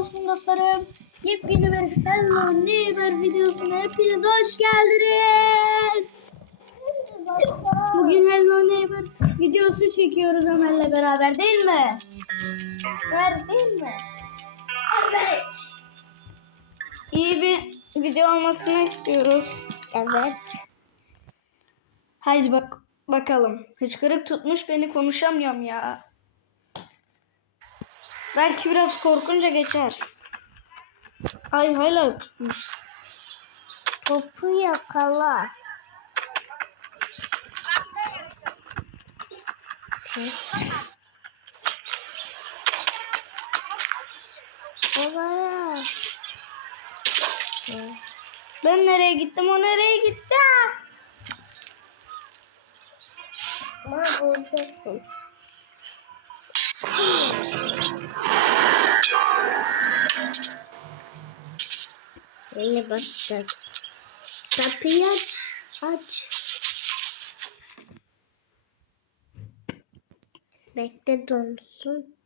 olsun dostlarım. Yepyeni bir Hello Neighbor videosuna hepiniz hoş geldiniz. Bugün Hello Neighbor videosu çekiyoruz Ömer'le beraber değil mi? Evet değil mi? Evet. İyi bir video olmasını istiyoruz. Evet. Haydi bak bakalım. Hıçkırık tutmuş beni konuşamıyorum ya. Belki biraz korkunca geçer. Ay hala tutmuş. Topu yakala. Oraya. Ben nereye gittim o nereye gitti? Ama buradasın. Yeni başladı. Kapıyı aç. Aç. Bekle donsun.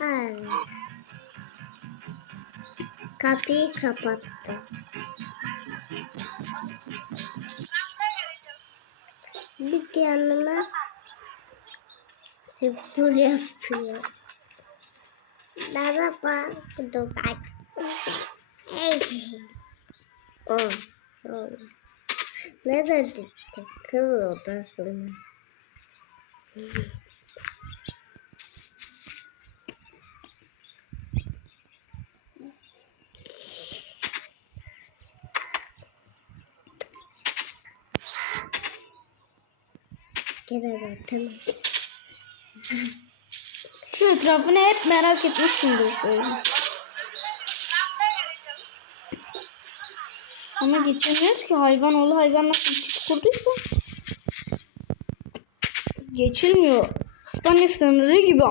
Ay. Kapıyı kapattı. Bir yanına spor yapıyor. Merhaba. Dudak. Oh, Nerede gitti? Kız odasına. Gel evet tamam. Şu etrafını hep merak etmişsindir söyleyeyim. Ama geçemiyoruz ki hayvan oğlu hayvan nasıl çift kurduysa. Geçilmiyor. İspanya sınırı gibi.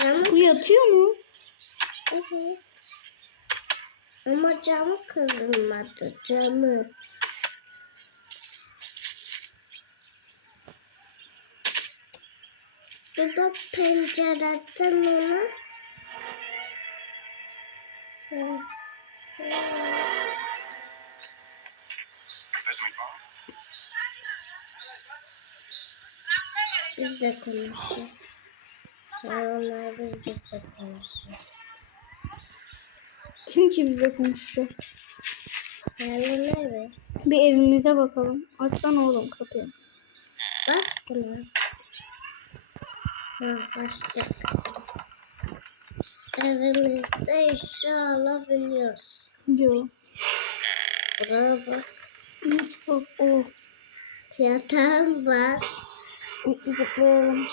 Canım Bu yatıyor mu? Evet. Ama camı kırılmadı camı. Bir bak pencereden ona. Biz de konuşuyor. Hayvanlar biz de konuşuyor. Kim ki bizle konuşacak? Hayvanlar mı? Bir evimize bakalım. Açsana oğlum kapıyı. Bak buna. Ha, açtık. Evimizde inşallah biliyoruz. Diyor. Buraya bak. Hiç bak. Oh. Yatağım var. Zıplayalım.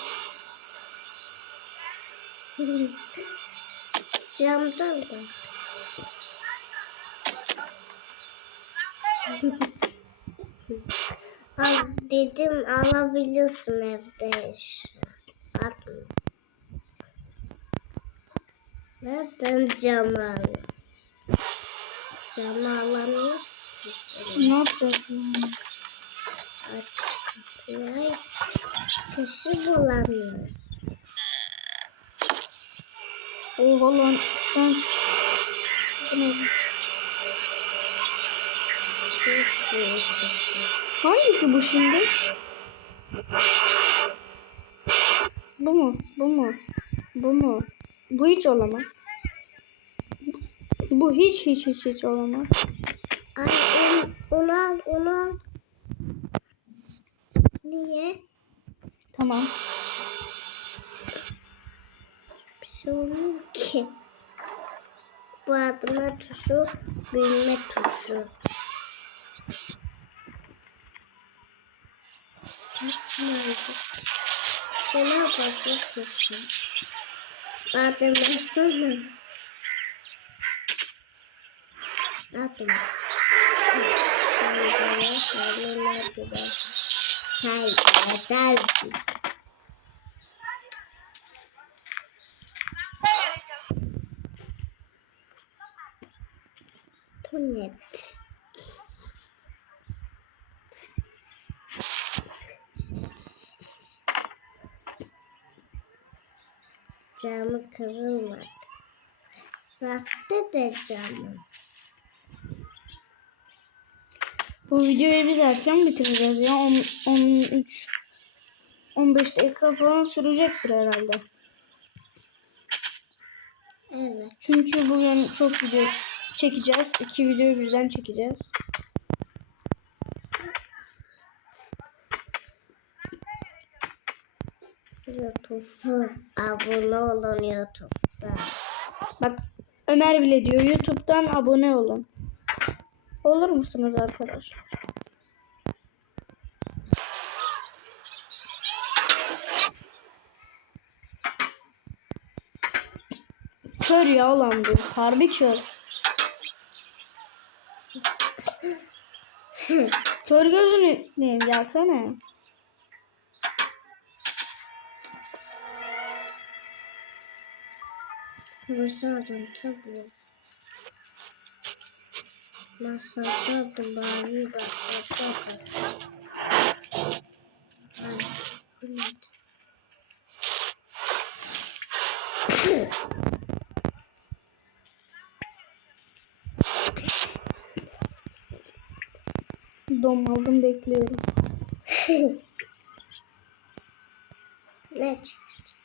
Camdan da. Al dedim alabiliyorsun evde eşya. Atma. Nereden cam al? Cam alamıyoruz ki. Ne yapacağız yani? Aç kapıyı. Kişi bulamıyoruz. Oha lan. iki tane çıktı. Hangisi bu şimdi? Bu mu? Bu mu? Bu mu? Bu hiç olamaz. Bu hiç hiç hiç hiç olamaz. Ay onu, onu al, onu al. Niye? Tamam. Olmuyor ki. bağlama tuşu, büyüme tuşu. Buna basılı tuşu. Bağlamasana. Adım. Kaybeder. Tunet. Camı kırılmadı. Sahte de camı. Bu videoyu biz erken bitireceğiz ya. 10, 13 15 dakika falan sürecektir herhalde. Evet. Çünkü bugün çok video çekeceğiz. İki videoyu birden çekeceğiz. YouTube'a abone olun YouTube'da. Bak Ömer bile diyor YouTube'dan abone olun. Olur musunuz arkadaşlar? Kör ya olan bu. Harbi kör. kör gözünü neyim gelsene. Konuşalım tabii. Masada da mavi masada da. Ay, Dom aldım bekliyorum. Ne çıktı?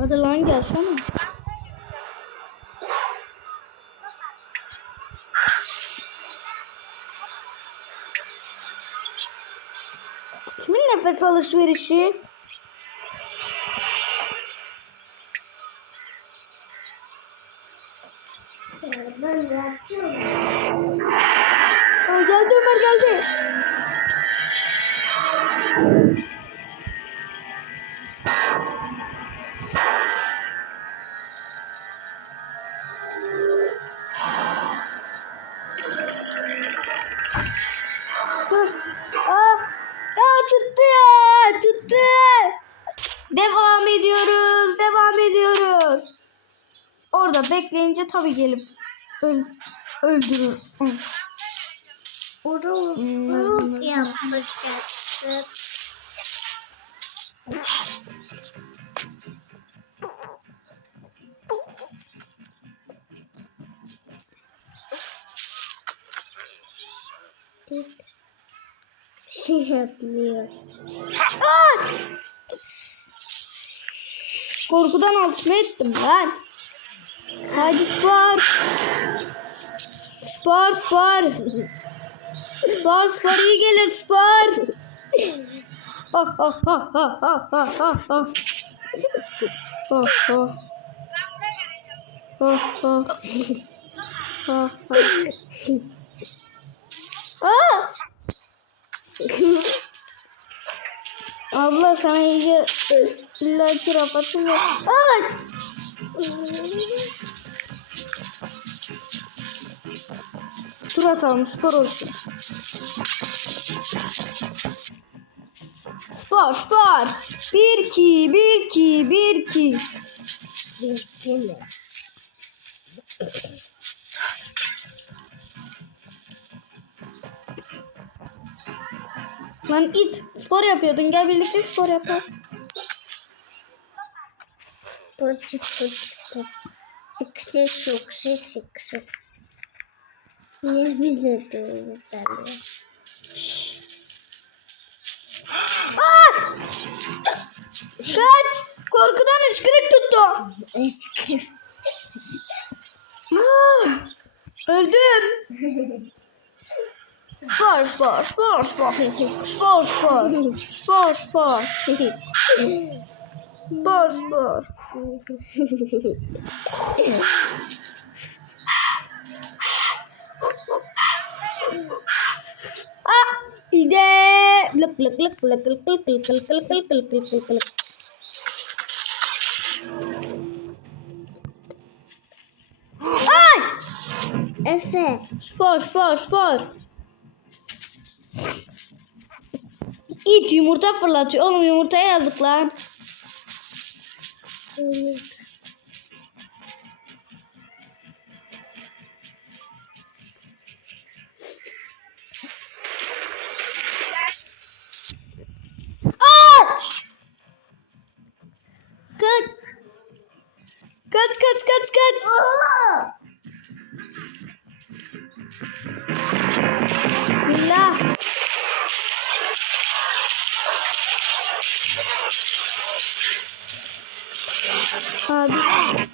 Hadi lan gelsene. Kimin nefes alışverişi? Ben yapıyorum. Aa, geldi Ömer geldi. Bekleyince tabii gelip öl öldürür. Uruk uruk yapacaksın. Bir şey yapmıyor. Korkudan altına ettim lan. Hadi spor. Spor spor. Spor spor iyi gelir spor. Ha ha ha ha ha ha ha ha. Ha ha. Ha ha. Ha ha. Aa! Abla sana iyice illaki rafatım yok. Ay! Tur atalım spor olsun. Spor spor. Bir iki bir iki bir iki. Bitti mi? Lan it spor yapıyordun gel birlikte spor yapalım. Pıtı pıtı. Sıksı sıksı sıksı. Ne bize doğru geliyor? Aa! Kaç! Korkudan hıçkırık tuttu. Eski. Ah! Öldüm. Spor spor spor spor. Spor spor. Spor spor. Spor spor. Ah! Luck luck luck luck luck luck luck luck luck luck luck luck luck luck Efe. Spor, spor, spor. İt yumurta fırlatıyor. Oğlum yumurtaya yazık lan. Evet. Kaç kaç kaç kaç. Bismillah. Abi.